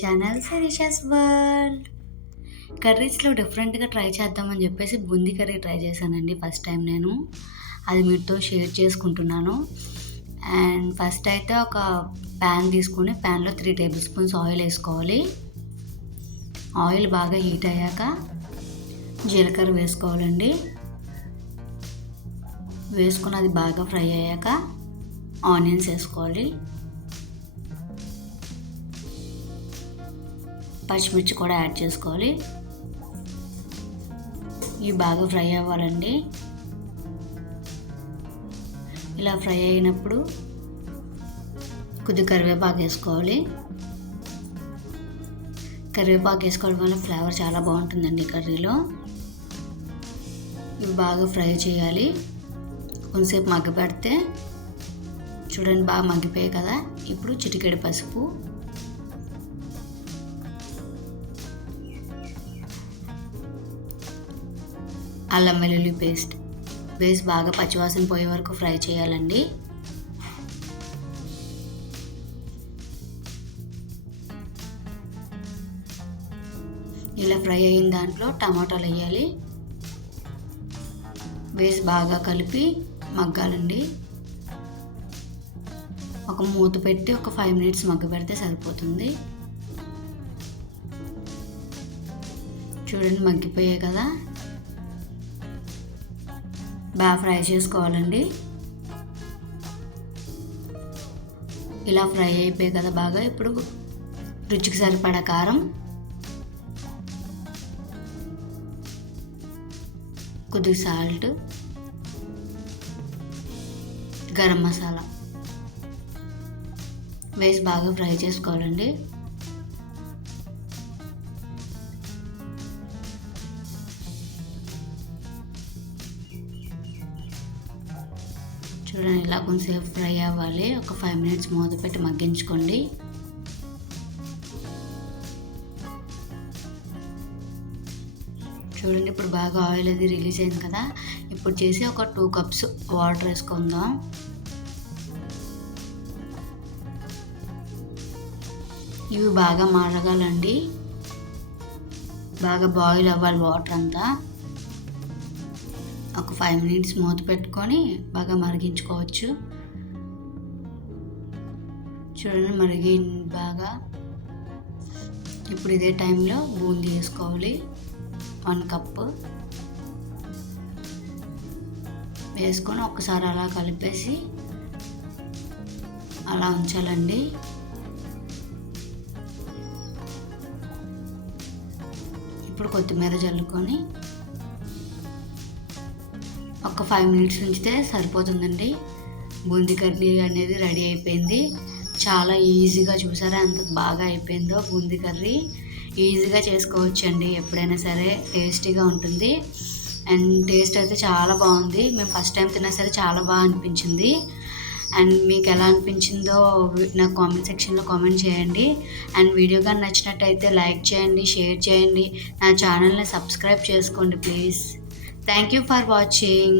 Channel Sirisha's world. కర్రీస్లో డిఫరెంట్గా try చేద్దామని చెప్పేసి బూందీ కర్రీ ట్రై చేశానండి ఫస్ట్ టైం నేను. అది మీతో షేర్ చేసుకుంటున్నాను. అండ్ ఫస్ట్ అయితే ఒక ప్యాన్ తీసుకుని ప్యాన్లో 3 టేబుల్ స్పూన్స్ ఆయిల్ వేసుకోవాలి. ఆయిల్ బాగా హీట్ అయ్యాక జీలకర్ర వేసుకోవాలండి. వేసుకుని అది బాగా ఫ్రై అయ్యాక ఆనియన్స్ వేసుకోవాలి. పచ్చిమిర్చి కూడా యాడ్ చేసుకోవాలి. ఇవి బాగా ఫ్రై అవ్వాలండి. ఇలా ఫ్రై అయినప్పుడు కొద్దిగా కరివేపాకు వేసుకోవాలి. కరివేపాకు వేసుకోవడం వల్ల ఫ్లేవర్ చాలా బాగుంటుందండి కర్రీలో. ఇవి బాగా ఫ్రై చేయాలి. కొంతసేపు మగ్గపెడితే చూడండి బాగా మగ్గిపోయాయి కదా. ఇప్పుడు చిటికెడు పసుపు, అల్లం వెల్లుల్లి పేస్ట్ వేసి బాగా పచ్చివాసన పోయే వరకు ఫ్రై చేయాలండి. ఇలా ఫ్రై అయిన దాంట్లో టమాటాలు వేయాలి. వేసి బాగా కలిపి మగ్గాలండి. ఒక మూత పెట్టి ఒక 5 మినిట్స్ మగ్గ పెడితే సరిపోతుంది. చూడండి మగ్గిపోయాయి కదా. బాగా ఫ్రై చేసుకోవాలండి. ఇలా ఫ్రై అయిపోయాయి కదా బాగా. ఇప్పుడు రుచికి సరిపడా కారం, కొద్దిగా సాల్ట్, గరం మసాలా వేసి బాగా ఫ్రై చేసుకోవాలండి. చూడండి ఇలా కొంచెంసేపు ఫ్రై అవ్వాలి. ఒక 5 మినిట్స్ మూత పెట్టి మగ్గించుకోండి. చూడండి ఇప్పుడు బాగా ఆయిల్ అది రిలీజ్ అయింది కదా. ఇప్పుడు చేసి ఒక 2 కప్స్ వాటర్ వేసుకుందాం. ఇవి బాగా మరగాలండి. బాగా బాయిల్ అవ్వాలి వాటర్ అంతా. ఒక 5 మినిట్స్ మూత పెట్టుకొని బాగా మరిగించుకోవచ్చు. చూడండి మరిగి బాగా. ఇప్పుడు ఇదే టైంలో బూందీ వేసుకోవాలి. 1 కప్పు వేసుకొని ఒక్కసారి అలా కలిపేసి అలా ఉంచాలండి. ఇప్పుడు కొత్తిమీర జల్లుకొని ఒక 5 మినిట్స్ ఉంచితే సరిపోతుందండి. బూందీ కర్రీ అనేది రెడీ అయిపోయింది. చాలా ఈజీగా చూసారా ఎంత బాగా అయిపోయిందో. బూందీ కర్రీ ఈజీగా చేసుకోవచ్చండి. ఎప్పుడైనా సరే టేస్టీగా ఉంటుంది. అండ్ టేస్ట్ అయితే చాలా బాగుంది. మేము ఫస్ట్ టైం తిన్నా సరే చాలా బాగా అనిపించింది. అండ్ మీకు ఎలా అనిపించిందో నాకు కామెంట్ సెక్షన్లో కామెంట్ చేయండి. అండ్ వీడియో కానీ నచ్చినట్టయితే లైక్ చేయండి, షేర్ చేయండి. నా ఛానల్ని సబ్స్క్రైబ్ చేసుకోండి please. Thank you for watching.